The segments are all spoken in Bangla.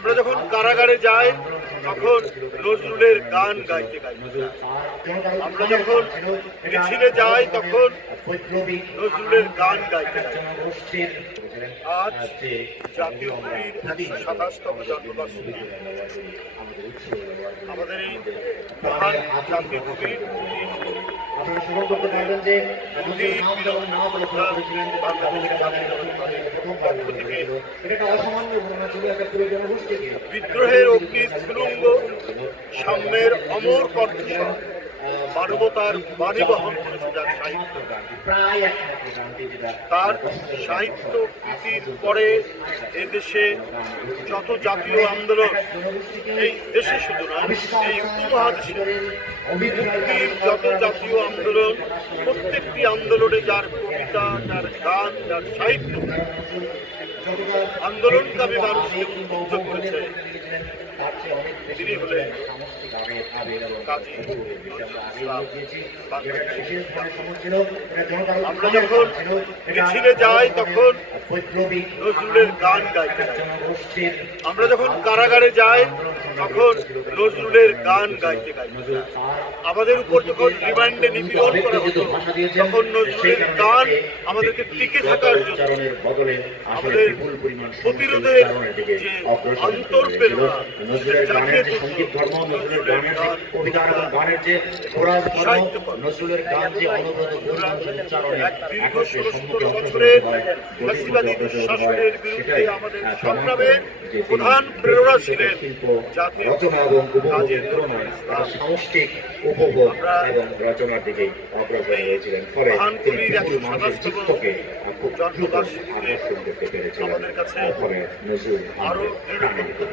আমরা যখন কারাগারে যাই তখন নজরুলের গান গাইতে গাইতে, আমরা যখন মিছিলে যাই তখন নজরুলের গান গাইতে গাইতে। আজ জাতীয় কবির 127তম জন্মবার্ষিকী। আমাদের এই মহান জাতীয় কবির বিদ্রোহের অগ্নি স্ফুলিঙ্গ, সাম্যের অমর কণ্ঠস্বর, মানবতার বাণী বহন করেছে যার সাহিত্য। তার সাহিত্য কৃতির পরে এদেশে যত জাতীয় আন্দোলন, এই দেশে শুধু নয় এই উপমহাদেশে মুক্তির যত জাতীয় আন্দোলন, প্রত্যেকটি আন্দোলনে যার কবিতা, যার গান, যার সাহিত্য আন্দোলনকামী মানুষকে উদ্বুদ্ধ করেছে, তিনি হলেন কাজী নজরুল ইসলাম। আমরা যখন মিছিলে যাই তখন নজরুলের গান গাইতে গাইতে, আমরা যখন কারাগারে যাই তখন নজরুলের গান গাইতে গাইতে, আমাদের উপর যখন রিমান্ডে নিপীড়ন করা হতো তখন নজরুলের গান আমাদেরকে টিকে থাকার জন্য, আমাদের প্রতিরোধের যে অন্তর্প্রেরণা জাগিয়ে দীর্ঘ 16 বছরের ফ্যাসিবাদী দুঃশাসনের বিরুদ্ধে আমাদের সংগ্রামের প্রধান প্রেরণা ছিলেন জাতীয় কাজী নজরুল ইসলাম। উপভোগ এবং রচনার দিকে অগ্রসর হয়েছিলেন, ফলে তিনি চিত্তকে খুব দ্রুত আকর্ষণ করতে পেরেছিলেন। আমাদের কাছে ফলে নজরুল আরো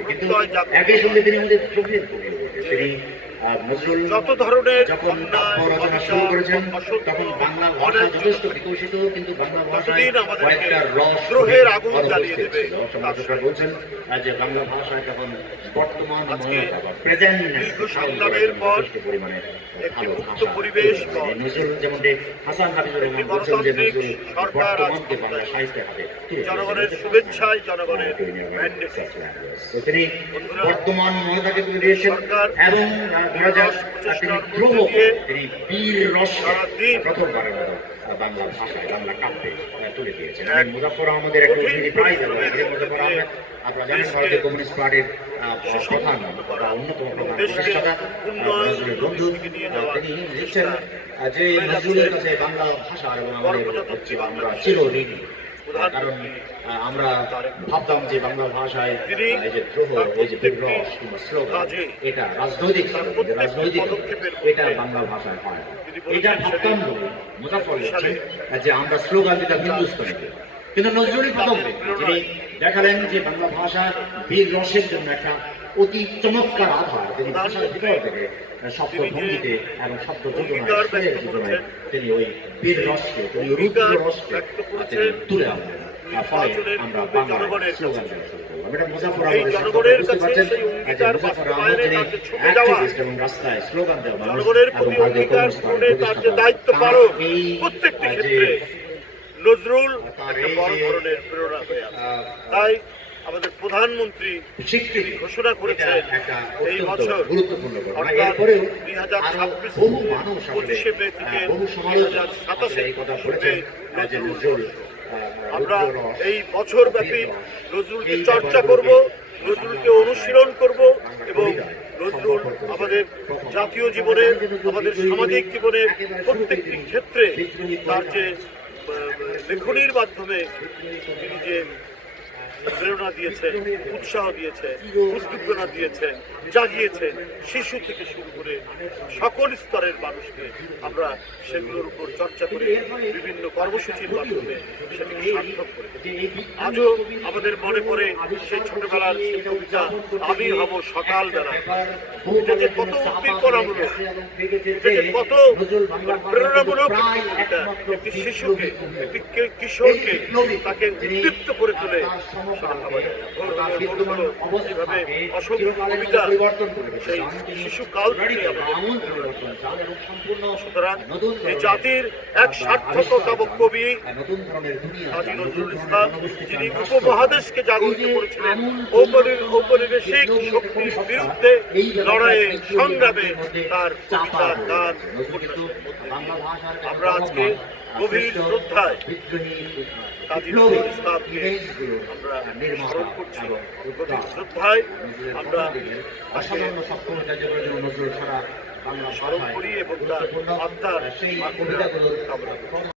কিন্তু একই সঙ্গে তিনি আমাদের চোখের কবি। তিনি নজরুল যত ধরনের যখন রচনা শুরু করেছেন তখন বাংলা ভাষা যথেষ্ট বিকশিত, কিন্তু বাংলা ভাষায় কয়েকটা রসের আগুন জ্বালিয়ে দেবে। সমালোচকরা বলছেন যে বাংলা ভাষায় তখন বর্তমান প্রেজেন্ট সংগ্রামের পর পরিমাণে ভালো পরিবেশ, নজরুল যেমনটি হাসান হাবিবুর রহমান বলছেন যে নজরুল বর্তমানকে বাংলা সাহিত্যের হাতে জনগণের শুভেচ্ছায় জনগণের তিনি বর্তমান মহাতাকে তুলে দিয়েছেন এবং তিনি ধ্রুব, তিনি বীর রস প্রথমবারের মতো বাংলা ভাষায়, বাংলা কাব্যে তুলে দিয়েছেন। মুজাফফর আহমদের একটা উদ্ধৃতি পাই গেল। মুজাফফর আহমেদ আপনারা জানেন ভারতীয় কমিউনিস্ট পার্টির প্রধান বা অন্যতম প্রধান প্রতিষ্ঠাতা, নজরুলের বন্ধু। তিনি লিখছেন যে নজরুলের কাছে বাংলা ভাষা এবং আমাদের হচ্ছে আমরা চিরঋণী, কারণ আমরা ভাবতাম যে বাংলা ভাষায় এই যে দ্রোহ, এই যে বিদ্রোহ কিংবা স্লোগান, এটা রাজনৈতিক রাজনৈতিক এটা বাংলা ভাষায় হয়। এটা ভাবতাম বলে মুজাফফর লিখছেন যে আমরা স্লোগান যেটা হিন্দুস্তানি, কিন্তু নজরুলই প্রথম যিনি দেখালেন যে বাংলা ভাষা বীর রসের জন্য একটা অতি চমৎকার আধার। তিনি ভাষার ভিতর থেকে শব্দ ভঙ্গিতে এবং শব্দ যোজনায় তিনি ওই বীর রসকে, তিনি রুদ্র রসকে তিনি তুলে আনলেন। ফলে আমরা বাংলার স্লোগান দেওয়া শুরু করলাম। এটা মুজাফফর আহমদের সাথে বুঝতে পারছেন যে মুজাফফর আহমদ যিনি অ্যাক্টিভিস্ট এবং রাস্তায় স্লোগান দেওয়া মানুষ এবং ভারতীয় কমিউনিস্ট পার্টির প্রতিষ্ঠাতা, এই প্রত্যেকটি ক্ষেত্রে নজরুল একটা বড় ধরনের প্রেরণা হয়ে আছে। তাই আমাদের প্রধানমন্ত্রী স্বীকৃতি ঘোষণা করেছেন এই বছর অর্থাৎ 2026 মে থেকে 2027 নজরুল। আমরা এই বছর ব্যাপী নজরুলকে চর্চা করব, নজরুলকে অনুশীলন করব এবং নজরুল আমাদের জাতীয় জীবনে, আমাদের সামাজিক জীবনে প্রত্যেকটি ক্ষেত্রে তার যে লেখনীর মাধ্যমে তিনি যে প্রেরণা দিয়েছেন, উৎসাহ দিয়েছেন, উদ্দীপনা দিয়েছেন, জাগিয়েছেন, শিশু থেকে শুরু করে সকল স্তরের মানুষকে আমরা সেগুলোর উপর চর্চা করে বিভিন্ন কর্মসূচির মাধ্যমে সেটিকে সার্থক করে। আজও আমাদের মনে পড়ে সেই ছোটবেলার সেই কবিতা আমি হব সকালবেলা। এটা যে কত উদ্দীপনামূলক, এটা যে কত প্রেরণামূলক কবিতা, একটি শিশুকে, একটি কিশোরকে তাকে উদ্দীপ্ত করে তোলে সেটা ভাবা যায় না। তার বিদ্যমান অবস্থাকে অসংখ্য চিরকালের কবিতা পরিবর্তন করে দিয়েছে। সেই গানটি শিশুকাল already থেকে আমাদের আমূল পরিবর্তন চান এবং সম্পূর্ণ সুতরাং নতুন এই ধরনের জাতির এক সার্থকতম কবি নতুন ধরনের দুনিয়া কাজী চান, নজরুল নতুন ইসলাম, ধরনের জনগোষ্ঠী যিনি চান, উপমহাদেশকে জাগরিত এই যে করেছিলেন আমূল ঔপনিবেশিক বিপ্লবী শক্তির সত্তা, বিরুদ্ধে এই ব্যাপারটা লড়াইয়ে কিন্তু সংগ্রামে মধ্যে তার চাপা কবিতা, পড়ে গান, গেছে। নজরুল কিন্তু উপন্যাসের মধ্যে বাংলা দিয়ে ভাষার আমরা আজকে গভীর শ্রদ্ধায় কাজী নজরুল ইসলামকে আমরা স্মরণ করছি। গভীর শ্রদ্ধায় আমরা তাকে অসামান্য সক্ষম কার্যকরের জন্য নজরুল সারা বাংলা স্মরণ করি এবং তার আত্মার সেই মাগফিরাত কবিতাগুলোর কামনা করি।